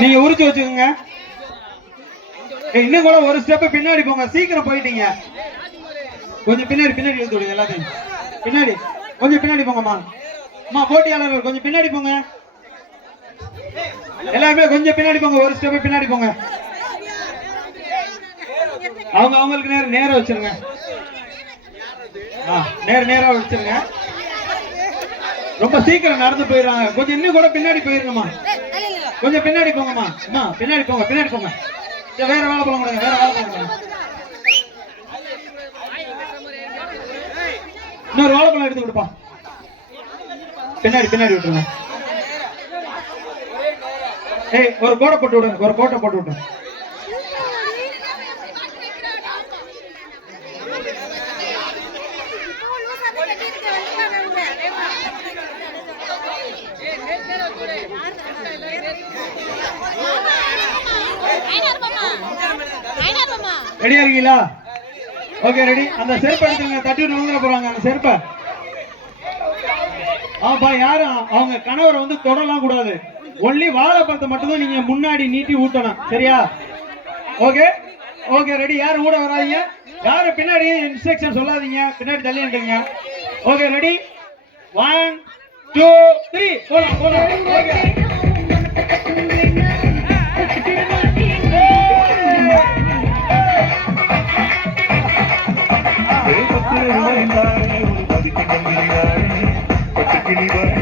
நீங்க உரிச்சு வச்சுக்கோங்க. இன்னும் கூட ஒரு ஸ்டெப் பின்னாடி போங்க, சீக்கிரம் போயிட்டீங்க. கொஞ்சம் பின்னாடி பின்னாடி எடுத்து விடுங்க எல்லாத்தையும். பின்னாடி கொஞ்சம் பின்னாடி போங்கம்மா. அம்மா போட்டியாளர்கள் கொஞ்சம் பின்னாடி போங்க. எல்லாருமே கொஞ்சம் பின்னாடி போங்க, ஒரு ஸ்டெப் பின்னாடி போங்க. அவங்க அவங்களுக்கு நேரம் வச்சிருங்க. நேரா வச்சிருங்க. ரொம்ப சீக்கிரம் நடந்து போயிடுறாங்க. கொஞ்சம் இன்னும் கூட பின்னாடி போயிருங்கம்மா. கொஞ்சம் பின்னாடி போங்கம்மா. அம்மா பின்னாடி போங்க, பின்னாடி போங்க. வேற வேலை போக முடியாது, வேற வேலை போக முடியாது. இன்னொரு வாழைப்பழம் எடுத்து கொடுப்பா. பின்னாடி பின்னாடி விட்டுருங்க. ஒரு கோட்டை போட்டு விடுங்க, ஒரு கோட்டை போட்டு விட்டுருங்க. ரெடியா இருக்கீங்களா? Okay ready. அந்த செருப்பை எடுத்துங்க, தட்டி விட்டு போறாங்க அந்த செருப்பை. ஆப்பா யாரும் அவங்க கணவரை வந்து தொடலாம் கூடாது. ஒன்லி வாழைப்பழத்தை மட்டும்தான் நீங்க முன்னாடி நீட்டி ஊட்டணும், சரியா? Okay okay ready. யாரும் கூட வராதீங்க, யாரும் பின்னாடி இன்ஸ்ட்ரக்ஷன் சொல்லாதீங்க, பின்னாடி தள்ளி நின்றுங்க. ஓகே ரெடி, 1 2 3 போலாம் போலாம். ஓகே கிளி